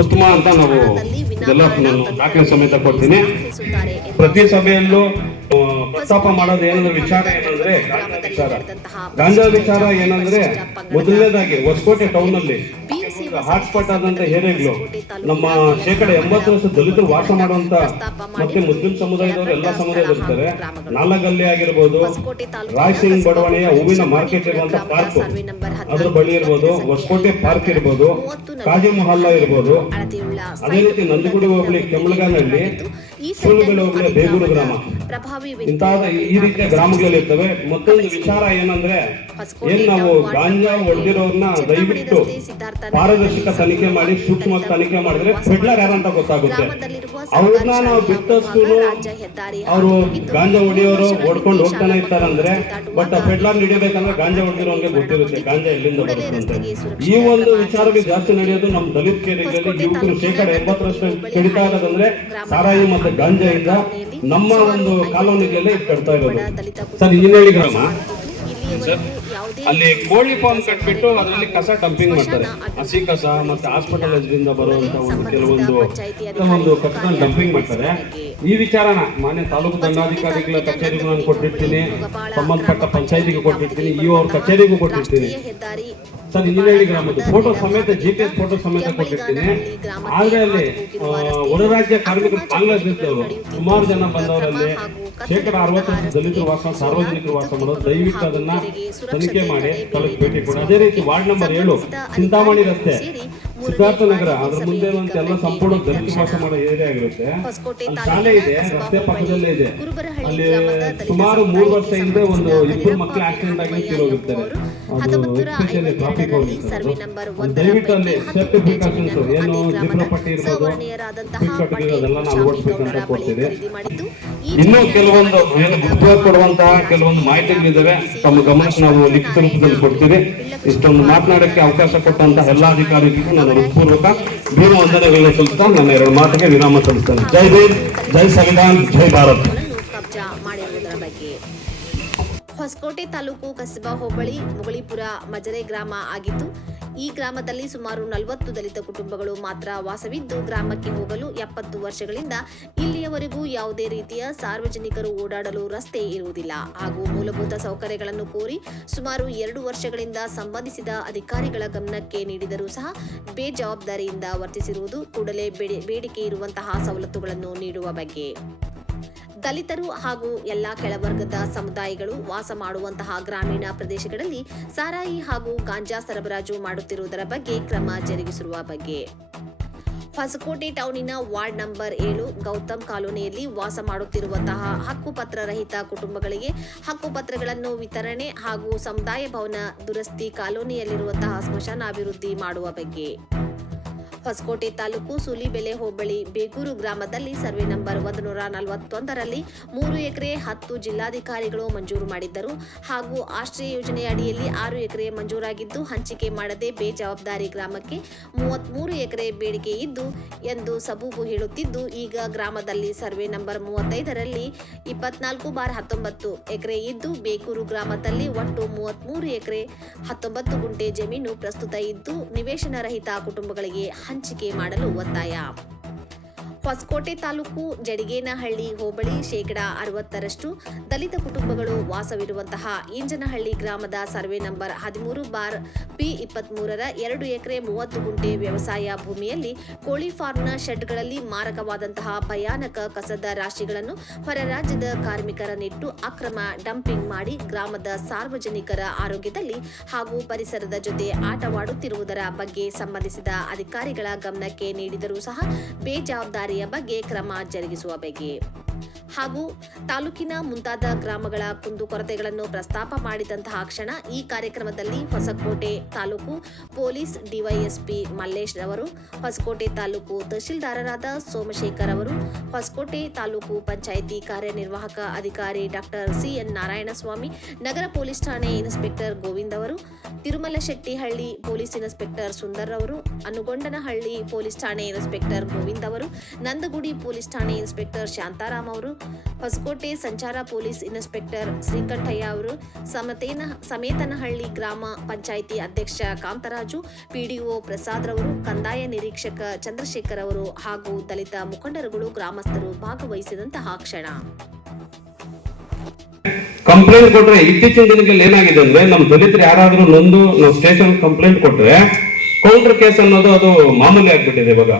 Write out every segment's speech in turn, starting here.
ಉತ್ತಮ ಅಂತ ನಾವು ಎಲ್ಲ ನಾನು ದಾಖಲೆ ಸಮೇತ ಕೊಡ್ತೀನಿ. ಪ್ರತಿ ಸಭೆಯಲ್ಲೂ ಪ್ರಸ್ತಾಪ ಮಾಡೋದು ಏನಂದ್ರೆ ವಿಚಾರ ಏನಂದ್ರೆ ಗಾಂಜಾ ವಿಚಾರ. ಗಾಂಜಾ ವಿಚಾರ ಏನಂದ್ರೆ ಮೊದಲನೇದಾಗಿ ಹೊಸಕೋಟೆ ಟೌನ್ ಅಲ್ಲಿ ಹಾಟ್ಸ್ಪಾಟ್ ಆದಂತ ಏರಿಯಾಗಳು ನಮ್ಮ ಶೇಕಡ ಎಂಬತ್ತರಷ್ಟು ದಲಿತರು ವಾಸ ಮಾಡುವಂತ ಮತ್ತೆ ಮುಸ್ಲಿಂ ಸಮುದಾಯದವರು ಎಲ್ಲಾ ಸಮುದಾಯದವರು ಇರ್ತಾರೆ ನಾಲಗಲ್ಲಿ ಆಗಿರ್ಬೋದು ರಾಯಸಿಂಗ್ ಬಡಾವಣೆಯ ಹೂವಿನ ಮಾರ್ಕೆಟ್ ಇರುವಂತ ಪಾರ್ಕ್ ಅದ್ರ ಬಳಿ ಇರ್ಬೋದು, ಹೊಸಕೋಟೆ ಪಾರ್ಕ್ ಇರ್ಬೋದು, ಕಾಜಿ ಮೊಹಲ್ಲ ಇರ್ಬೋದು. ಅದೇ ರೀತಿ ನಂದಗುಡಿ ಹೋಗ್ಲಿ ಕೆಮ್ಮಳಗಾನಹಳ್ಳಿ ಸುಳ್ಳುಗಳು ಹೋಗ್ಲಿ ಬೇಗೂರು ಗ್ರಾಮ. ಪ್ರಭಾವಿ ಇಂತಹ ಈ ರೀತಿಯ ಗ್ರಾಮಗಳಲ್ಲಿ ಇರ್ತವೆ ಮತ್ತೊಂದು ವಿಚಾರ ಏನಂದ್ರೆ ಏನ್ ನಾವು ಗಾಂಜಾ ಹೊಡೆದಿರೋರ್ನ ದಯವಿಟ್ಟು ಪಾರದರ್ಶಕ ತನಿಖೆ ಮಾಡಿ ಸೂಕ್ಷ್ಮ ತನಿಖೆ ಮಾಡಿದ್ರೆ ಫೆಡ್ಲರ್ ಯಾರಂತ ಗೊತ್ತಾಗುತ್ತೆ. ಅವ್ರನ್ನ ನಾವು ಬಿಟ್ಟಷ್ಟು ಅವರು ಗಾಂಜಾ ಹೊಡಿಯೋರು ಹೊಡ್ಕೊಂಡು ಹೋಗ್ತಾನೆ ಇರ್ತಾರಂದ್ರೆ ಬಟ್ ಫೆಡ್ಲರ್ ಹಿಡಿಯಬೇಕಂದ್ರೆ ಗಾಂಜಾ ಹೊಡೆದಿರೋನ್ಗೆ ಗೊತ್ತಿರುತ್ತೆ ಗಾಂಜಾ ಎಲ್ಲಿಂದ ಬರುತ್ತೆ ಈ ಒಂದು ವಿಚಾರಗಳು ಜಾಸ್ತಿ ನಡೆಯೋದು ನಮ್ಮ ದಲಿತ ಕೇರಿಗಳಲ್ಲಿ ಯುವಕರು ಶೇಕಡ ಎಂಬತ್ತರಷ್ಟು ಕಡಿತಾ ಇರೋದಂದ್ರೆ ಸಾರಾಯಿ ಮತ್ತೆ ಗಾಂಜಾ ಇಂದ ನಮ್ಮ ಒಂದು ಕಾಲೋನಿಗೆಲ್ಲ ಇದು ಕಟ್ತಾ ಇರೋದು. ಸರ್ ಇಂಜಿನಿಯರಿಂಗ್ ಗ್ರಾಮ ಅಲ್ಲಿ ಕೋಳಿ ಫಾರ್ಮ್ ಕಟ್ಬಿಟ್ಟು ಅದರಲ್ಲಿ ಕಸ ಡಂಪಿಂಗ್ ಮಾಡ್ತಾರೆ. ಹಸಿ ಕಸ ಮತ್ತೆ ಹಾಸ್ಪಿಟಲ್ ಇಂದ ಬರುವಂತ ಒಂದು ಕೆಲವೊಂದು ಒಂದು ಕಸದಲ್ಲಿ ಡಂಪಿಂಗ್ ಮಾಡ್ತಾರೆ. ಈ ವಿಚಾರನ ಮಾನ್ಯ ತಾಲೂಕು ದಂಡಾಧಿಕಾರಿಗಳ ಕಚೇರಿಗೂ ನಾನು ಕೊಟ್ಟಿರ್ತೀನಿ. ಸಂಬಂಧಪಟ್ಟ ಪಂಚಾಯತಿಗೆ ಕೊಟ್ಟಿರ್ತೀನಿ. ಈ ಅವ್ರ ಕಚೇರಿಗೂ ಕೊಟ್ಟಿರ್ತೀನಿ. ಸರ್ ಇಂಜಿನಿಯರಿಂಗ್ ಗ್ರಾಮದ್ದು. ಫೋಟೋ ಸಮೇತ ಜಿ ಪಿ ಎಸ್ ಫೋಟೋ ಸಮೇತ ಕೊಟ್ಟಿರ್ತೀನಿ. ಆದ್ರೆ ಅಲ್ಲಿ ಹೊರ ರಾಜ್ಯ ಕಾರ್ಮಿಕರು ಬಾಂಗ್ಲಾದೇಶದವರು ಸುಮಾರು ಜನ ಬಂದವರಲ್ಲಿ ಶೇಕಡ ಅರವತ್ತರಷ್ಟು ದಲಿತರು ವಾಸ ಸಾರ್ವಜನಿಕರು ವಾಸ ಮಾಡೋದು ದಯವಿಟ್ಟು ಅದನ್ನ ತನಿಖೆ ಮಾಡಿ ತಲುಪಿ ಭೇಟಿ ಕೊಡಿ. ಅದೇ ರೀತಿ ವಾರ್ಡ್ ನಂಬರ್ ಏಳು ಚಿಂತಾಮಣಿ ರಸ್ತೆ. ಸಿದ್ಧಾರ್ಥ ನಗರ ಅದ್ರ ಮುಂದೆ ಎಲ್ಲ ಸಂಪೂರ್ಣ ದಲಿತ ವಾಸ ಮಾಡೋ ಏರಿಯಾ ಆಗಿರುತ್ತೆ. ಶಾಲೆ ಇದೆ ರಸ್ತೆ ಪಕ್ಕದಲ್ಲೇ ಇದೆ. ಅಲ್ಲಿ ಸುಮಾರು ಮೂರು ವರ್ಷ ಹಿಂದೆ ಒಂದು ಇಬ್ಬರು ಮಕ್ಕಳು ಆಕ್ಸಿಡೆಂಟ್ ಆಗಿ ತೀರೋಗಿರ್ತಾರೆ. ಎಸ್ಪೆಷಲಿ ಟ್ರಾಫಿಕ್ ದಯವಿಟ್ಟು ಅಲ್ಲಿ ಸೇಫ್ಟಿ ಪ್ರಿಕಾಷನ್ಸ್ ಏನು ಜಿಬ್ರ ಪಟ್ಟಿ ಇರ್ಬೋದು ಅದೆಲ್ಲ ನಾವು ಓಡಿಸ್ಬೇಕಂತ ಕೊಡ್ತೀವಿ ಇನ್ನೂ ಕೆಲವೊಂದು ಏನು ಉಪಯೋಗ ಕೊಡುವಂತಹ ಕೆಲವೊಂದು ಮಾಹಿತಿಗಳಿದ್ದಾವೆ. ತಮ್ಮ ಗಮನಕ್ಕೆ ನಾವು ಲಿಖಿತ ರೂಪದಲ್ಲಿ ಕೊಡ್ತೀವಿ. ಇಷ್ಟೊಂದು ಮಾತನಾಡಕ್ಕೆ ಅವಕಾಶ ಕೊಟ್ಟಂತ ಎಲ್ಲಾ ಅಧಿಕಾರಿಗಳಿಗೂ ನಾನು ಹೃತ್ಪೂರ್ವಕ ಬೀರು ವಂದನೆಗಳನ್ನು ಸಲ್ಲಿಸ್ತಾ ನನ್ನ ಎರಡು ಮಾತಿಗೆ ವಿರಾಮ ಸಲ್ಲಿಸ್ತೇನೆ. ಜೈ ಭೀಮ್, ಜೈ ಸಂವಿಧಾನ್, ಜೈ ಭಾರತ್. ಹೊಸಕೋಟೆ ತಾಲೂಕು ಕಸಬಾ ಹೋಬಳಿ ಮುಗಳಿಪುರ ಮಜರೆ ಗ್ರಾಮ ಆಗಿದ್ದು ಈ ಗ್ರಾಮದಲ್ಲಿ ಸುಮಾರು ನಲವತ್ತು ದಲಿತ ಕುಟುಂಬಗಳು ಮಾತ್ರ ವಾಸವಿದ್ದು ಗ್ರಾಮಕ್ಕೆ ಹೋಗಲು ಎಪ್ಪತ್ತು ವರ್ಷಗಳಿಂದ ಇಲ್ಲಿಯವರೆಗೂ ಯಾವುದೇ ರೀತಿಯ ಸಾರ್ವಜನಿಕರು ಓಡಾಡಲು ರಸ್ತೆ ಇರುವುದಿಲ್ಲ. ಹಾಗೂ ಮೂಲಭೂತ ಸೌಕರ್ಯಗಳನ್ನು ಕೋರಿ ಸುಮಾರು ಎರಡು ವರ್ಷಗಳಿಂದ ಸಂಬಂಧಿಸಿದ ಅಧಿಕಾರಿಗಳ ಗಮನಕ್ಕೆ ನೀಡಿದರೂ ಸಹ ಬೇಜವಾಬ್ದಾರಿಯಿಂದ ವರ್ತಿಸಿರುವುದು ಕೂಡಲೇ ಬೇಡಿ- ಬೇಡಿಕೆ ಇರುವಂತಹ ಸವಲತ್ತುಗಳನ್ನು ನೀಡುವ ಬಗ್ಗೆ. ದಲಿತರು ಹಾಗೂ ಎಲ್ಲಾ ಕೆಳವರ್ಗದ ಸಮುದಾಯಗಳು ವಾಸ ಮಾಡುವಂತಹ ಗ್ರಾಮೀಣ ಪ್ರದೇಶಗಳಲ್ಲಿ ಸಾರಾಯಿ ಹಾಗೂ ಗಾಂಜಾ ಸರಬರಾಜು ಮಾಡುತ್ತಿರುವುದರ ಬಗ್ಗೆ ಕ್ರಮ ಜರುಗಿಸಿರುವ ಬಗ್ಗೆ. ಹೊಸಕೋಟೆ ಟೌನಿನ ವಾರ್ಡ್ ನಂಬರ್ ಏಳು, ಗೌತಮ್ ಕಾಲೋನಿಯಲ್ಲಿ ವಾಸ ಮಾಡುತ್ತಿರುವಂತಹ ಹಕ್ಕುಪತ್ರ ರಹಿತ ಕುಟುಂಬಗಳಿಗೆ ಹಕ್ಕುಪತ್ರಗಳನ್ನು ವಿತರಣೆ ಹಾಗೂ ಸಮುದಾಯ ಭವನ ದುರಸ್ತಿ ಕಾಲೋನಿಯಲ್ಲಿರುವಂತಹ ಸ್ಮಶಾನ ಅಭಿವೃದ್ಧಿ ಮಾಡುವ ಬಗ್ಗೆ. ಹೊಸಕೋಟೆ ತಾಲೂಕು ಸುಲಿಬೆಲೆ ಹೋಬಳಿ ಬೇಗೂರು ಗ್ರಾಮದಲ್ಲಿ ಸರ್ವೆ ನಂಬರ್ ಒಂದು ನೂರ ನಲವತ್ತೊಂದರಲ್ಲಿ ಮೂರು ಎಕರೆ ಹತ್ತು ಜಿಲ್ಲಾಧಿಕಾರಿಗಳು ಮಂಜೂರು ಮಾಡಿದ್ದರು. ಹಾಗೂ ಆಶ್ರಯ ಯೋಜನೆ ಅಡಿಯಲ್ಲಿ ಆರು ಎಕರೆ ಮಂಜೂರಾಗಿದ್ದು, ಹಂಚಿಕೆ ಮಾಡದೆ ಬೇಜವಾಬ್ದಾರಿ ಗ್ರಾಮಕ್ಕೆ ಮೂವತ್ಮೂರು ಎಕರೆ ಬೇಡಿಕೆ ಇದ್ದು ಎಂದು ಸಬೂಬು ಹೇಳುತ್ತಿದ್ದು, ಈಗ ಗ್ರಾಮದಲ್ಲಿ ಸರ್ವೆ ನಂಬರ್ ಮೂವತ್ತೈದರಲ್ಲಿ ಇಪ್ಪತ್ನಾಲ್ಕು ಬಾರ್ ಹತ್ತೊಂಬತ್ತು ಎಕರೆ ಇದ್ದು ಬೇಕೂರು ಗ್ರಾಮದಲ್ಲಿ ಒಟ್ಟು ಮೂವತ್ಮೂರು ಎಕರೆ ಹತ್ತೊಂಬತ್ತು ಗುಂಟೆ ಜಮೀನು ಪ್ರಸ್ತುತ ಇದ್ದು, ನಿವೇಶನ ರಹಿತ ಕುಟುಂಬಗಳಿಗೆ ಹಂಚಿಕೆ ಮಾಡಲು ಒತ್ತಾಯ. ಹೊಸಕೋಟೆ ತಾಲೂಕು ಜಡಿಗೇನಹಳ್ಳಿ ಹೋಬಳಿ ಶೇಕಡಾ ಅರವತ್ತರಷ್ಟು ದಲಿತ ಕುಟುಂಬಗಳು ವಾಸವಿರುವಂತಹ ಇಂಜನಹಳ್ಳಿ ಗ್ರಾಮದ ಸರ್ವೆ ನಂಬರ್ ಹದಿಮೂರು ಬಾರ್ ಪಿ ಇಪ್ಪತ್ಮೂರರ ಎರಡು ಎಕರೆ ಮೂವತ್ತು ಗುಂಟೆ ವ್ಯವಸಾಯ ಭೂಮಿಯಲ್ಲಿ ಕೋಳಿ ಫಾರ್ಮ್ನ ಶೆಡ್ಗಳಲ್ಲಿ ಮಾರಕವಾದಂತಹ ಭಯಾನಕ ಕಸದ ರಾಶಿಗಳನ್ನು ಹೊರ ರಾಜ್ಯದ ಕಾರ್ಮಿಕರ ನಿಟ್ಟು ಅಕ್ರಮ ಡಂಪಿಂಗ್ ಮಾಡಿ ಗ್ರಾಮದ ಸಾರ್ವಜನಿಕರ ಆರೋಗ್ಯದಲ್ಲಿ ಹಾಗೂ ಪರಿಸರದ ಜೊತೆ ಆಟವಾಡುತ್ತಿರುವುದರ ಬಗ್ಗೆ ಸಂಬಂಧಿಸಿದ ಅಧಿಕಾರಿಗಳ ಗಮನಕ್ಕೆ ನೀಡಿದರೂ ಸಹ ಬೇಜವಾಬ್ದಾರಿಯ ಬಗ್ಗೆ ಕ್ರಮ ಜರುಗಿಸುವ ಬಗ್ಗೆ. ಹಾಗೂ ತಾಲೂಕಿನ ಮುಂತಾದ ಗ್ರಾಮಗಳ ಕುಂದುಕೊರತೆಗಳನ್ನು ಪ್ರಸ್ತಾಪ ಮಾಡಿದಂತಹ ಕ್ಷಣ ಈ ಕಾರ್ಯಕ್ರಮದಲ್ಲಿ ಹೊಸಕೋಟೆ ತಾಲೂಕು ಪೊಲೀಸ್ ಡಿವೈಎಸ್ಪಿ ಮಲ್ಲೇಶ್ ರವರು, ಹೊಸಕೋಟೆ ತಾಲೂಕು ತಹಶೀಲ್ದಾರರಾದ ಸೋಮಶೇಖರ್ ಅವರು, ಹೊಸಕೋಟೆ ತಾಲೂಕು ಪಂಚಾಯಿತಿ ಕಾರ್ಯನಿರ್ವಾಹಕ ಅಧಿಕಾರಿ ಡಾಕ್ಟರ್ ಸಿಎನ್ ನಾರಾಯಣಸ್ವಾಮಿ, ನಗರ ಪೊಲೀಸ್ ಠಾಣೆ ಇನ್ಸ್ಪೆಕ್ಟರ್ ಗೋವಿಂದ್ ಅವರು ತಿರುಮಲ ಶೆಟ್ಟಿಹಳ್ಳಿ ಪೊಲೀಸ್ ಇನ್ಸ್ಪೆಕ್ಟರ್ ಸುಂದರ್ ಅವರು ಅನುಗೊಂಡನಹಳ್ಳಿ ಪೊಲೀಸ್ ಠಾಣೆ ಇನ್ಸ್ಪೆಕ್ಟರ್ ಗೋವಿಂದ್ ಅವರು, ನಂದಗುಡಿ ಪೊಲೀಸ್ ಠಾಣೆ ಇನ್ಸ್ಪೆಕ್ಟರ್ ಶಾಂತಾರಾಮ್ ಅವರು ಹೊಸಕೋಟೆ ಸಂಚಾರ ಪೊಲೀಸ್ ಇನ್ಸ್ಪೆಕ್ಟರ್ ಶ್ರೀಕಂಠಯ್ಯ ಅವರು ಸಮತೇನ ಸಮೇತನಹಳ್ಳಿ ಗ್ರಾಮ ಪಂಚಾಯಿತಿ ಅಧ್ಯಕ್ಷ ಕಾಂತರಾಜು, ಪಿಡಿಒ ಪ್ರಸಾದ್ ರವರು, ಕಂದಾಯ ನಿರೀಕ್ಷಕ ಚಂದ್ರಶೇಖರ್ ಅವರು ಹಾಗೂ ದಲಿತ ಮುಖಂಡರುಗಳು ಗ್ರಾಮಸ್ಥರು ಭಾಗವಹಿಸಿದಂತಹ ಕ್ಷಣ. ಕಂಪ್ಲೇಂಟ್ ಕೊಟ್ರೆ ಇತ್ತೀಚಿನ ದಿನಗಳಲ್ಲಿ ಏನಾಗಿದೆ ಅಂದ್ರೆ ನಮ್ಮ ದಲಿತರು ಯಾರಾದ್ರೂ ನೊಂದು, ನಾವು ಸ್ಟೇಷನ್ ಕಂಪ್ಲೇಂಟ್ ಕೊಟ್ರೆ ಕೌಂಟರ್ ಕೇಸ್ ಅನ್ನೋದು ಅದು ಮಾಮೂಲಿ ಆಗ್ಬಿಟ್ಟಿದೆ ಇವಾಗ.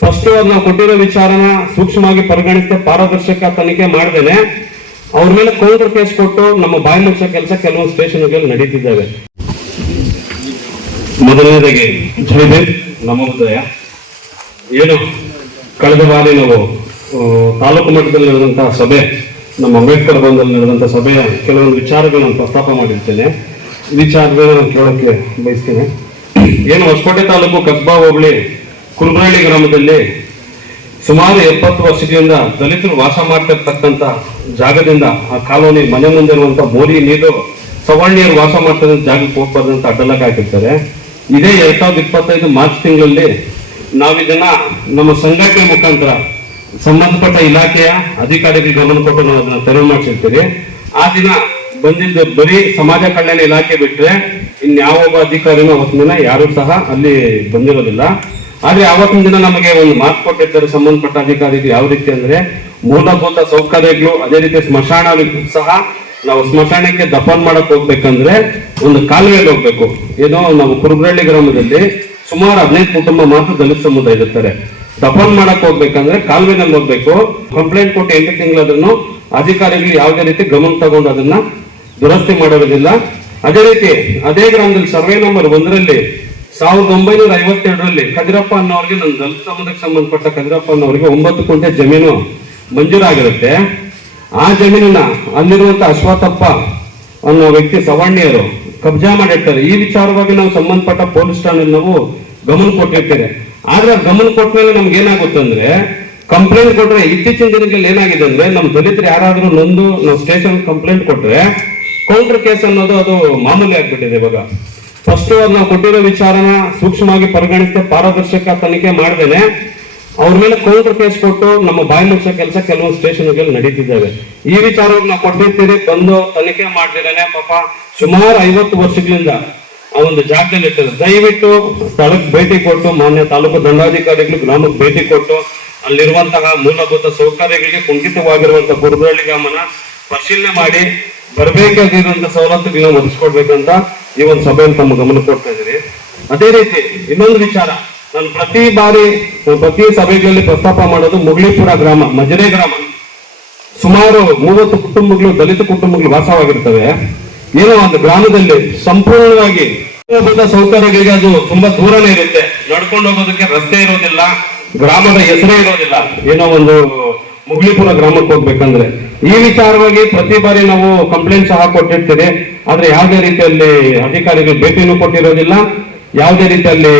ಫಸ್ಟ್ ನಾವು ಕೊಟ್ಟಿರೋ ವಿಚಾರನ ಸೂಕ್ಷ್ಮವಾಗಿ ಪರಿಗಣಿಸಿ ಪಾರದರ್ಶಕ ತನಿಖೆ ಮಾಡ್ದೇನೆ. ಅವ್ರ ಮೇಲೆ ಕೌಂಟರ್ ಕೇಸ್ ಕೊಟ್ಟು ನಮ್ಮ ಬಾಯಿ ಮುಚ್ಚೋ ಕೆಲಸ ಕೆಲವೊಂದು ಸ್ಟೇಷನ್ಗಳಲ್ಲಿ ನಡೀತಿದ್ದಾವೆ. ಮೊದಲನೇದಾಗಿ ಜಯದೇವ್ ನಮೋದಯ ಏನು, ಕಳೆದ ಬಾರಿ ನಾವು ತಾಲೂಕು ಮಟ್ಟದಲ್ಲಿ ನಡೆದಂತಹ ಸಭೆ, ನಮ್ಮ ಅಂಬೇಡ್ಕರ್ ಬಂದಲ್ಲಿ ನಡೆದಂತಹ ಸಭೆಯ ಕೆಲವೊಂದು ವಿಚಾರಗಳನ್ನು ಪ್ರಸ್ತಾಪ ಮಾಡಿರ್ತೇನೆ. ವಿಚಾರಗಳನ್ನ ನಾನು ಕೇಳೋಕ್ಕೆ ಬಯಸ್ತೇನೆ. ಏನು ಹೊಸಕೋಟೆ ತಾಲೂಕು ಕಸ್ಬಾ ಹೋಬಳಿ ಕುರುಬರಳ್ಳಿ ಗ್ರಾಮದಲ್ಲಿ ಸುಮಾರು ಎಪ್ಪತ್ತು ವರ್ಷದಿಂದ ದಲಿತರು ವಾಸ ಮಾಡ್ತಿರ್ತಕ್ಕಂಥ ಜಾಗದಿಂದ ಆ ಕಾಲೋನಿ ಮನೆ ಮುಂದೆ ಇರುವಂತ ಬೋರಿ ನೀರು ಸವರ್ಣಿಯರು ವಾಸ ಮಾಡ್ತಿರೋ ಜಾಗಕ್ಕೆ ಹೋಗ್ಬಾರ್ದು ಅಂತ ಅಡ್ಡಲಾಗ ಹಾಕಿರ್ತಾರೆ. ಇದೇ ಎರಡ್ ಸಾವಿರದ ಇಪ್ಪತ್ತೈದು ಮಾರ್ಚ್ ತಿಂಗಳಲ್ಲಿ ನಾವಿದನ್ನ ನಮ್ಮ ಸಂಘಟನೆ ಮುಖಾಂತರ ಸಂಬಂಧಪಟ್ಟ ಇಲಾಖೆಯ ಅಧಿಕಾರಿಗಳಿಗೆ ಗಮನ ಕೊಟ್ಟು ನಾವು ಅದನ್ನ ತೆರವು ಮಾಡಿಸಿರ್ತೀವಿ. ಆ ದಿನ ಬಂದಿದ್ದು ಬರೀ ಸಮಾಜ ಕಲ್ಯಾಣ ಇಲಾಖೆ ಬಿಟ್ಟರೆ ಇನ್ಯಾವೊಬ್ಬ ಅಧಿಕಾರಿನೂ ಅವತ್ತಿನ ಯಾರು ಸಹ ಅಲ್ಲಿ ಬಂದಿರೋದಿಲ್ಲ. ಆದ್ರೆ ಅವತ್ತಿನ ದಿನ ನಮಗೆ ಒಂದು ಮಾತು ಕೊಟ್ಟಿದ್ದರು, ಸಂಬಂಧಪಟ್ಟ ಅಧಿಕಾರಿಗಳು ಯಾವ ರೀತಿ ಅಂದ್ರೆ ಮೂಲಭೂತ ಸೌಕರ್ಯಗಳು, ಅದೇ ರೀತಿ ಸ್ಮಶಾನ ಸಹ ನಾವು ಸ್ಮಶಾನಕ್ಕೆ ದಫನ್ ಮಾಡಕ್ ಹೋಗ್ಬೇಕಂದ್ರೆ ಒಂದು ಕಾಲುವೆಯಲ್ಲಿ ಹೋಗ್ಬೇಕು. ಏನೋ ನಾವು ಕುರುಬರಳ್ಳಿ ಗ್ರಾಮದಲ್ಲಿ ಸುಮಾರು ಹದಿನೈದು ಕುಟುಂಬ ಮಾತ್ರ ದಲಿತ ಸಮುದಾಯ ಇರುತ್ತಾರೆ. ದಫನ್ ಮಾಡಕ್ ಹೋಗ್ಬೇಕಂದ್ರೆ ಕಾಲುವೆನಲ್ಲಿ ಹೋಗ್ಬೇಕು. ಕಂಪ್ಲೇಂಟ್ ಕೊಟ್ಟು ಎಂಟು ತಿಂಗಳಾದ್ರೂ ಅಧಿಕಾರಿಗಳು ಯಾವುದೇ ರೀತಿ ಗಮನ ತಗೊಂಡು ಅದನ್ನ ದುರಸ್ತಿ ಮಾಡೋದಿಲ್ಲ. ಅದೇ ರೀತಿ ಅದೇ ಗ್ರಾಮದಲ್ಲಿ ಸರ್ವೆ ನಂಬರ್ ಒಂದರಲ್ಲಿ ಸಾವಿರದ ಒಂಬೈನೂರ ಐವತ್ತೆರಡರಲ್ಲಿ ಕದಿರಪ್ಪ ಅನ್ನೋರಿಗೆ ನನ್ನ ದಲಿತ ಸಮುದಾಯಕ್ಕೆ ಸಂಬಂಧಪಟ್ಟ ಕದಿರಪ್ಪ ಅನ್ನೋರಿಗೆ ಒಂಬತ್ತು ಕುಂಟೆ ಜಮೀನು ಮಂಜೂರಾಗಿರುತ್ತೆ ಆ ಜಮೀನನ್ನ ಅಲ್ಲಿರುವಂತ ಅಶ್ವಥಪ್ಪ ಅನ್ನೋ ವ್ಯಕ್ತಿ ಸವಾಣಿಯರು ಕಬ್ಜಾ ಮಾಡಿರ್ತಾರೆ. ಈ ವಿಚಾರವಾಗಿ ನಾವು ಸಂಬಂಧಪಟ್ಟ ಪೊಲೀಸ್ ಠಾಣೆಯಲ್ಲಿ ನಾವು ಗಮನ ಕೊಟ್ಟಿರ್ತೇವೆ. ಆದ್ರೆ ಗಮನ ಕೊಟ್ಟ ಮೇಲೆ ನಮ್ಗೆ ಏನಾಗುತ್ತೆ ಅಂದ್ರೆ ಕಂಪ್ಲೇಂಟ್ ಕೊಟ್ರೆ ಇತ್ತೀಚಿನ ದಿನಗಳಲ್ಲಿ ಏನಾಗಿದೆ ಅಂದ್ರೆ, ನಮ್ಮ ದಲಿತರು ಯಾರಾದ್ರೂ ನೊಂದು, ನಾವು ಸ್ಟೇಷನ್ ಕಂಪ್ಲೇಂಟ್ ಕೊಟ್ರೆ ಕೌಂಟರ್ ಕೇಸ್ ಅನ್ನೋದು ಅದು ಮಾಮೂಲಿ ಆಗ್ಬಿಟ್ಟಿದೆ ಇವಾಗ. ಫಸ್ಟ್ ನಾವು ಕೊಟ್ಟಿರೋ ವಿಚಾರನ ಸೂಕ್ಷ್ಮವಾಗಿ ಪರಿಗಣಿಸಿ ಪಾರದರ್ಶಕ ತನಿಖೆ ಮಾಡ್ದೇನೆ. ಅವ್ರ ಮೇಲೆ ಕೌಂಟರ್ ಕೇಸ್ ಕೊಟ್ಟು ನಮ್ಮ ಬಾಯಿ ಮುಚ್ಚೋ ಕೆಲಸ ಕೆಲವೊಂದು ಸ್ಟೇಷನ್ಗಳಲ್ಲಿ ನಡೀತಿದ್ದಾವೆ. ಈ ವಿಚಾರವನ್ನು ನಾವು ಕೊಟ್ಟಿರ್ತೀರಿ, ಬಂದು ತನಿಖೆ ಮಾಡ್ದಿರೇನೆ ಪಾಪ ಸುಮಾರು ಐವತ್ತು ವರ್ಷಗಳಿಂದ ಆ ಒಂದು ಜಾಗದಲ್ಲಿ ಇರ್ತದೆ ದಯವಿಟ್ಟು ಸ್ಥಳಕ್ಕೆ ಭೇಟಿ ಕೊಟ್ಟು, ಮಾನ್ಯ ತಾಲೂಕು ದಂಡಾಧಿಕಾರಿಗಳು ಗ್ರಾಮಕ್ಕೆ ಭೇಟಿ ಕೊಟ್ಟು, ಅಲ್ಲಿರುವಂತಹ ಮೂಲಭೂತ ಸೌಕರ್ಯಗಳಿಗೆ ಕುಂಠಿತವಾಗಿರುವಂತಹ ಕುರುಬರಳ್ಳಿ ಗ್ರಾಮನ ಪರಿಶೀಲನೆ ಮಾಡಿ ಬರಬೇಕಾಗಿರುವಂತಹ ಸವಲತ್ತುಗಳನ್ನ ಒದಗಿಸ್ಕೊಡ್ಬೇಕಂತ ಈ ಒಂದು ಸಭೆಯನ್ನು ತಮ್ಮ ಗಮನ ಕೊಡ್ತಾ ಇದ್ದೀರಿ ಅದೇ ರೀತಿ ಇನ್ನೊಂದು ವಿಚಾರ, ನಾನು ಪ್ರತಿ ಬಾರಿ ಪ್ರತಿ ಸಭೆಗಳಲ್ಲಿ ಪ್ರಸ್ತಾಪ ಮಾಡೋದು ಮುಗ್ಲಿಪುರ ಗ್ರಾಮ ಮಜರೆ ಗ್ರಾಮ. ಸುಮಾರು ಮೂವತ್ತು ಕುಟುಂಬಗಳು, ದಲಿತ ಕುಟುಂಬಗಳು ವಾಸವಾಗಿರ್ತವೆ. ಏನೋ ಒಂದು ಗ್ರಾಮದಲ್ಲಿ ಸಂಪೂರ್ಣವಾಗಿ ಸೌಕರ್ಯಗಳಿಗೆ ಅದು ತುಂಬಾ ದೂರನೇ ಇರುತ್ತೆ. ನಡ್ಕೊಂಡು ಹೋಗೋದಕ್ಕೆ ರಸ್ತೆ ಇರೋದಿಲ್ಲ, ಗ್ರಾಮದ ಹೆಸರೇ ಇರೋದಿಲ್ಲ. ಏನೋ ಒಂದು ಮುಗ್ಲಿಪುರ ಗ್ರಾಮಕ್ಕೆ ಹೋಗ್ಬೇಕಂದ್ರೆ. ಈ ವಿಚಾರವಾಗಿ ಪ್ರತಿ ಬಾರಿ ನಾವು ಕಂಪ್ಲೇಂಟ್ ಸಹ ಕೊಟ್ಟಿರ್ತೀರಿ ಆದ್ರೆ ಯಾವುದೇ ರೀತಿಯಲ್ಲಿ ಅಧಿಕಾರಿಗಳು ಭೇಟಿನೂ ಕೊಟ್ಟಿರೋದಿಲ್ಲ. ಯಾವುದೇ ರೀತಿಯಲ್ಲಿ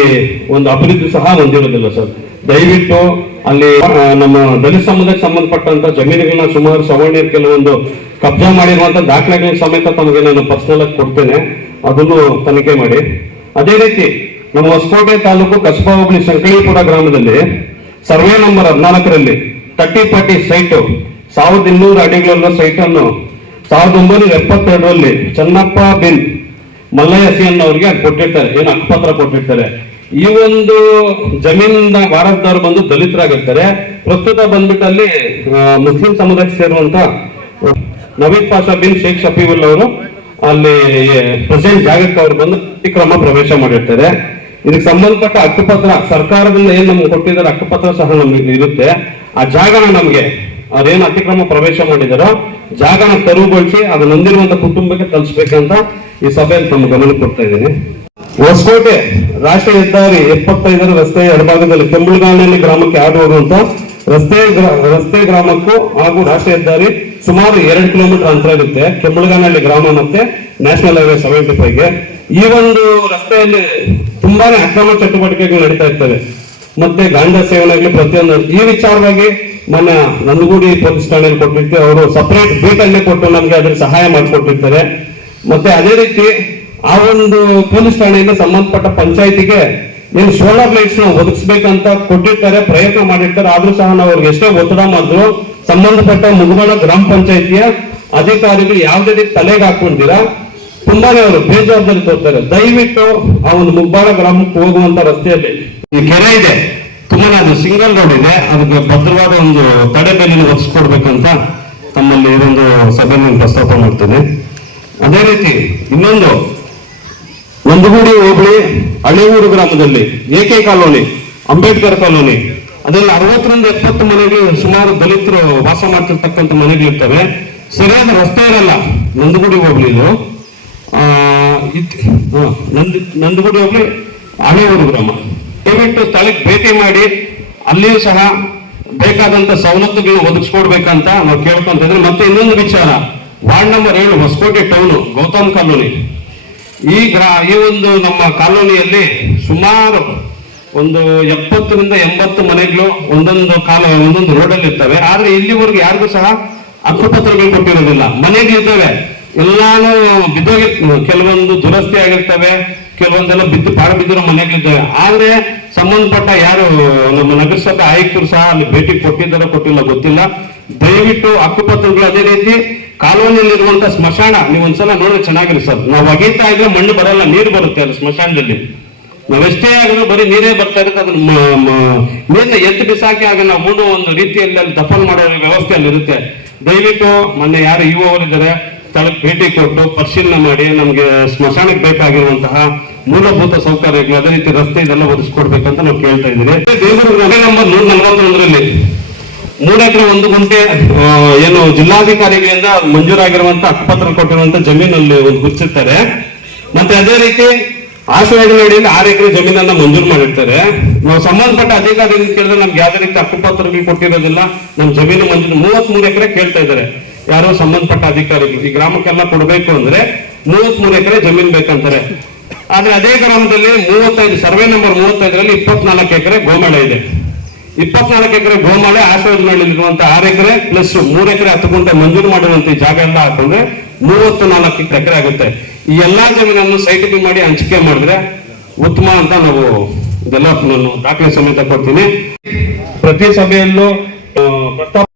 ಒಂದು ಅಭಿವೃದ್ಧಿ ಸಹ ಹೊಂದಿರೋದಿಲ್ಲ ಸರ್. ದಯವಿಟ್ಟು ಅಲ್ಲಿ ನಮ್ಮ ದಲಿತ ಸಮುದಾಯಕ್ಕೆ ಸಂಬಂಧಪಟ್ಟಂತ ಜಮೀನುಗಳನ್ನ ಸುಮಾರು ಸವರ್ಣೀಯರು ಕೆಲವೊಂದು ಕಬ್ಜಾ ಮಾಡಿರುವಂತ ದಾಖಲೆಗಳ ಸಮೇತ ತಮಗೆ ನಾನು ಪರ್ಸನಲ್ ಆಗಿ ಕೊಡ್ತೇನೆ. ಅದನ್ನು ತನಿಖೆ ಮಾಡಿ. ಅದೇ ರೀತಿ ನಮ್ಮ ಹೊಸಕೋಟೆ ತಾಲೂಕು ಕಸಬಾ ಹೋಬಳಿ ಸಂಕಳಿಪುರ ಗ್ರಾಮದಲ್ಲಿ ಸರ್ವೆ ನಂಬರ್ ಹದಿನಾಲ್ಕರಲ್ಲಿ ತರ್ಟಿ ಫಾರ್ಟಿ ಸೈಟು ಸಾವಿರದ ಇನ್ನೂರು ಅಡಿಗಳ ಸೈಟ್ ಅನ್ನು ಸಾವಿರದ ಒಂಬೈನೂರ ಎಪ್ಪತ್ತೆರಡರಲ್ಲಿ ಚನ್ನಪ್ಪ ಬಿನ್ ಮಲ್ಲಯ್ಯ ಸಿ ಅವರಿಗೆ ಕೊಟ್ಟಿರ್ತಾರೆ. ಏನು ಹಕ್ಕುಪತ್ರ ಕೊಟ್ಟಿರ್ತಾರೆ. ಈ ಒಂದು ಜಮೀನಿಂದ ವಾರಸದವರು ಬಂದು ದಲಿತರಾಗಿರ್ತಾರೆ. ಪ್ರಸ್ತುತ ಬಂದ್ಬಿಟ್ಟು ಅಲ್ಲಿ ಮುಸ್ಲಿಂ ಸಮುದಾಯಕ್ಕೆ ಸೇರುವಂತ ನವೀದ್ ಪಾಷಾ ಬಿನ್ ಶೇಖ್ ಶಫೀವುಲ್ ಅವರು ಅಲ್ಲಿ ಪ್ರೆಸಿಡೆಂಟ್ ಜಾಗಕ್ಕೆ ಅವರು ಬಂದು ಅತಿಕ್ರಮ ಪ್ರವೇಶ ಮಾಡಿರ್ತಾರೆ. ಇದಕ್ಕೆ ಸಂಬಂಧಪಟ್ಟ ಹಕ್ಕುಪತ್ರ ಸರ್ಕಾರದಿಂದ ಏನ್ ನಮ್ಗೆ ಕೊಟ್ಟಿದ್ದಾರೆ ಹಕ್ಕುಪತ್ರ ಸಹ ನಮ್ಗೆ ಇರುತ್ತೆ. ಆ ಜಾಗನ ನಮ್ಗೆ ಅವ್ರೇನು ಅತಿಕ್ರಮ ಪ್ರವೇಶ ಮಾಡಿದಾರೋ, ಜಾಗನ ತೆರವುಗೊಳಿಸಿ ಅದು ಹೊಂದಿರುವಂತ ಕುಟುಂಬಕ್ಕೆ ತಲುಪಿಸ್ಬೇಕಂತ ಈ ಸಭೆಯಲ್ಲಿ ತಮ್ಮ ಗಮನ ಕೊಡ್ತಾ ಇದ್ದೀನಿ. ಹೊಸಕೋಟೆ ರಾಷ್ಟ್ರೀಯ ಹೆದ್ದಾರಿ ಎಪ್ಪತ್ತೈದರ ರಸ್ತೆಯ ಎಡಭಾಗದಲ್ಲಿ ಕೆಂಬಳಗಾನಹಳ್ಳಿ ಗ್ರಾಮಕ್ಕೆ ಹಾದು ಹೋಗುವಂತ ರಸ್ತೆ ರಸ್ತೆ ಗ್ರಾಮಕ್ಕೂ ಹಾಗೂ ರಾಷ್ಟ್ರೀಯ ಹೆದ್ದಾರಿ ಸುಮಾರು ಎರಡು ಕಿಲೋಮೀಟರ್ ಅಂತರ ಇರುತ್ತೆ. ಕೆಂಬಳಗಾನಹಳ್ಳಿ ಗ್ರಾಮ ಮತ್ತೆ ನ್ಯಾಷನಲ್ ಹೈವೇ ಸೆವೆಂಟಿ ಫೈವ್ಗೆ. ಈ ಒಂದು ರಸ್ತೆಯಲ್ಲಿ ತುಂಬಾನೇ ಅಕ್ರಮ ಚಟುವಟಿಕೆಗಳು ನಡೀತಾ ಇರ್ತವೆ. ಮತ್ತೆ ಗಾಂಜಾ ಸೇವನೆಗೆ ಪ್ರತಿಯೊಂದು ಈ ವಿಚಾರವಾಗಿ ಮೊನ್ನೆ ನಂದಗೂಡಿ ಪೊಲೀಸ್ ಠಾಣೆಯಲ್ಲಿ ಕೊಟ್ಟಿರ್ತೀವಿ ಅವರು ಸಪರೇಟ್ ಬೀಟನ್ನೇ ಕೊಟ್ಟು ನಮಗೆ ಅದ್ರ ಸಹಾಯ ಮಾಡಿಕೊಟ್ಟಿರ್ತಾರೆ. ಮತ್ತೆ ಅದೇ ರೀತಿ ಆ ಒಂದು ಪೊಲೀಸ್ ಠಾಣೆಯಿಂದ ಸಂಬಂಧಪಟ್ಟ ಪಂಚಾಯತಿಗೆ ಏನು ಸೋಲಾರ್ ಲೈಟ್ಸ್ನ ಒದಗಿಸ್ಬೇಕಂತ ಕೊಟ್ಟಿರ್ತಾರೆ, ಪ್ರಯತ್ನ ಮಾಡಿರ್ತಾರೆ. ಆದ್ರೂ ಸಹ ನಾವು ಅವ್ರಿಗೆ ಎಷ್ಟೇ ಒತ್ತಡ ಮಾಡಿದ್ರು, ಸಂಬಂಧಪಟ್ಟ ಮುಗುಬಳ ಗ್ರಾಮ ಪಂಚಾಯತಿಯ ಅಧಿಕಾರಿಗಳು ಯಾವುದೇ ರೀತಿ ತಲೆಗೆ ಹಾಕೊಂಡಿರಾ ತುಂಬಾನೇ ಅವರು ಬೇಜವಾಬ್ದಾರಿ ತೋರ್ತಾರೆ. ದಯವಿಟ್ಟು ಆ ಒಂದು ಮುಗ್ಬಾಳ ಗ್ರಾಮಕ್ಕೆ ಹೋಗುವಂತ ರಸ್ತೆಯಲ್ಲಿ ಕೆರೆ ಇದೆ. ತುಂಬಾನೇ ಅದು ಸಿಂಗಲ್ ರೋಡ್ ಇದೆ. ಅದಕ್ಕೆ ಭದ್ರವಾದ ಒಂದು ತಡೆಬೇಲಿನ ಒದಗಿಸ್ಕೊಡ್ಬೇಕಂತ ತಮ್ಮಲ್ಲಿ ಇದೊಂದು ಒಂದು ನಾನು ಪ್ರಸ್ತಾಪ ಮಾಡ್ತೇನೆ. ಅದೇ ರೀತಿ ಇನ್ನೊಂದು ನಂದಗೂಡಿ ಹೋಬಳಿ ಹಳೆಯೂರು ಗ್ರಾಮದಲ್ಲಿ ಎಕೆ ಕಾಲೋನಿ, ಅಂಬೇಡ್ಕರ್ ಕಾಲೋನಿ. ಅದರಲ್ಲಿ ಅರವತ್ತರಿಂದ ಎಪ್ಪತ್ತು ಮನೆಗಳು ಸುಮಾರು ದಲಿತರು ವಾಸ ಮಾಡ್ತಿರ್ತಕ್ಕಂಥ ಮನೆಗಳಿರ್ತವೆ ಸರಿಯಾದ ರಸ್ತೆ ಇರಲ್ಲ. ನಂದಗುಡಿ ಹೋಗ್ಲಿ ಇದ್- ನಂದಗುಡಿ ಹೋಬಳಿ ಹಳೆಯೂರು ಗ್ರಾಮ. ದಯವಿಟ್ಟು ಸ್ಥಳಕ್ಕೆ ಭೇಟಿ ಮಾಡಿ, ಅಲ್ಲಿಯೂ ಸಹ ಬೇಕಾದಂತ ಸವಲತ್ತುಗಳನ್ನ ಒದಗಿಸ್ಕೊಡ್ಬೇಕಂತ ನಾವು ಕೇಳ್ಕೊಂತಿದ್ರೆ ಮತ್ತೆ ಇನ್ನೊಂದು ವಿಚಾರ, ವಾರ್ಡ್ ನಂಬರ್ ಏಳು, ಹೊಸಕೋಟೆ ಟೌನ್, ಗೌತಮ್ ಕಾಲೋನಿ. ಈ ಗ್ರಾ, ಈ ಒಂದು ನಮ್ಮ ಕಾಲೋನಿಯಲ್ಲಿ ಸುಮಾರು ಒಂದು ಎಪ್ಪತ್ತರಿಂದ ಎಂಬತ್ತು ಮನೆಗಳು ಒಂದೊಂದು ಕಾಲ, ಒಂದೊಂದು ರೋಡಲ್ಲಿ ಇರ್ತವೆ. ಆದ್ರೆ ಇಲ್ಲಿವರೆಗೂ ಯಾರಿಗೂ ಸಹ ಹಕ್ಕುಪತ್ರಗಳು ಕೊಟ್ಟಿರೋದಿಲ್ಲ. ಮನೆಗಳಿದ್ದಾವೆ ಎಲ್ಲಾನು ಬಿದ್ದೋಗಿ, ಕೆಲವೊಂದು ದುರಸ್ತಿ ಆಗಿರ್ತವೆ. ಕೆಲವೊಂದೆಲ್ಲ ಬಿದ್ದು ಪಾಡ ಬಿದ್ದಿರೋ ಮನೆಗಳಿದ್ದಾವೆ ಆದ್ರೆ ಸಂಬಂಧಪಟ್ಟ ಯಾರು, ನಮ್ಮ ನಗರಸಭೆ ಆಯುಕ್ತರು ಸಹ ಅಲ್ಲಿ ಭೇಟಿ ಕೊಟ್ಟಿದ್ದಾರೋ ಕೊಟ್ಟಿಲ್ಲ ಗೊತ್ತಿಲ್ಲ. ದಯವಿಟ್ಟು ಹಕ್ಕುಪತ್ರಗಳು ಅದೇ ರೀತಿ ಕಾಲೋನಿಯಲ್ಲಿರುವಂತ ಸ್ಮಶಾನ, ನೀವು ಒಂದ್ಸಲ ನೋಡ್ರೆ ಚೆನ್ನಾಗಿರಿ ಸರ್. ನಾವು ಅಗೀತಾ ಇದ್ರೆ ಮಣ್ಣು ಬರಲ್ಲ, ನೀರು ಬರುತ್ತೆ ಅಲ್ಲಿ ಸ್ಮಶಾನದಲ್ಲಿ. ನಾವೆಷ್ಟೇ ಆಗಲು ಬರೀ ನೀರೇ ಬರ್ತಾ ಇರುತ್ತೆ, ಅದನ್ನ ಮ- ಮ- ನೀರ್ನ ಎದ್ದು ಬಿಸಾಕಿ ಆಗ ನಾವು ಮೂಡುವ ಒಂದು ರೀತಿಯಲ್ಲಿ ಅಲ್ಲಿ ದಫನ್ ಮಾಡೋ ವ್ಯವಸ್ಥೆ ಅಲ್ಲಿ ಇರುತ್ತೆ ದಯವಿಟ್ಟು ಮೊನ್ನೆ ಯಾರು ಇವರಿದ್ದಾರೆ ಸ್ಥಳಕ್ಕೆ ಭೇಟಿ ಕೊಟ್ಟು ಪರಿಶೀಲನೆ ಮಾಡಿ ನಮ್ಗೆ ಸ್ಮಶಾನಕ್ಕೆ ಬೇಕಾಗಿರುವಂತಹ ಮೂಲಭೂತ ಸೌಕರ್ಯಗಳು, ಅದೇ ರೀತಿ ರಸ್ತೆ ಇದೆಲ್ಲ ಒದಗಿಸ್ಕೊಡ್ಬೇಕಂತ ನಾವು ಕೇಳ್ತಾ ಇದ್ದೀವಿ. ದೇವರು ನಂಬರ್ ನೂರ ನಲವತ್ತೊಂದರಲ್ಲಿ ಮೂರು ಎಕರೆ ಒಂದು ಗುಂಟೆ ಏನು ಜಿಲ್ಲಾಧಿಕಾರಿಗಳಿಂದ ಮಂಜೂರಾಗಿರುವಂತ ಹಕ್ಕುಪತ್ರ ಕೊಟ್ಟಿರುವಂತ ಜಮೀನಲ್ಲಿ ಒಂದು ಗುರ್ತಿರ್ತಾರೆ ಮತ್ತೆ ಅದೇ ರೀತಿ ಆಶ್ರಯಗಳ ಅಡಿಯಲ್ಲಿ ಆರು ಎಕರೆ ಜಮೀನನ್ನ ಮಂಜೂರು ಮಾಡಿರ್ತಾರೆ. ನಾವು ಸಂಬಂಧಪಟ್ಟ ಅಧಿಕಾರಿಗಳು ಕೇಳಿದ್ರೆ ನಮ್ಗೆ ಯಾವುದೇ ರೀತಿ ಹಕ್ಕುಪತ್ರಗಳು ಕೊಟ್ಟಿರೋದಿಲ್ಲ. ನಮ್ ಜಮೀನು ಮಂಜೂರು ಮೂವತ್ತ್ ಮೂರು ಎಕರೆ ಕೇಳ್ತಾ ಇದ್ದಾರೆ. ಯಾರೋ ಸಂಬಂಧಪಟ್ಟ ಅಧಿಕಾರಿಗಳು. ಈ ಗ್ರಾಮಕ್ಕೆಲ್ಲ ಕೊಡಬೇಕು ಅಂದ್ರೆ ಮೂವತ್ತ್ ಮೂರು ಎಕರೆ ಜಮೀನ್ ಬೇಕಂತಾರೆ. ಆದ್ರೆ ಅದೇ ಗ್ರಾಮದಲ್ಲಿ ಮೂವತ್ತೈದು, ಸರ್ವೆ ನಂಬರ್ ಮೂವತ್ತೈದರಲ್ಲಿ ಇಪ್ಪತ್ನಾಲ್ಕು ಎಕರೆ ಗೋಮಾಳ ಇದೆ. ಇಪ್ಪತ್ನಾಲ್ಕು ಎಕರೆ ಗೋಮಾಳೆ ಆಶ್ರಯದಲ್ಲಿರುವಂತ ಆರು ಎಕರೆ ಪ್ಲಸ್ ಮೂರು ಎಕರೆ ಹತ್ತು ಗುಂಟೆ ಮಂಜೂರು ಮಾಡಿರುವಂತಹ ಜಾಗ ಎಲ್ಲ ಹಾಕೊಂಡ್ರೆ ಮೂವತ್ತು ನಾಲ್ಕು ಎಕರೆ ಆಗುತ್ತೆ. ಈ ಎಲ್ಲಾ ಜಮೀನನ್ನು ಸೈಟಿಂಗ್ ಮಾಡಿ ಹಂಚಿಕೆ ಮಾಡಿದ್ರೆ ಉತ್ತಮ ಅಂತ ನಾವು ಇದೆಲ್ಲ ನಾನು ದಾಖಲೆ ಸಮೇತ ಕೊಡ್ತೀನಿ. ಪ್ರತಿ ಸಭೆಯಲ್ಲೂ ಪ್ರಸ್ತಾಪ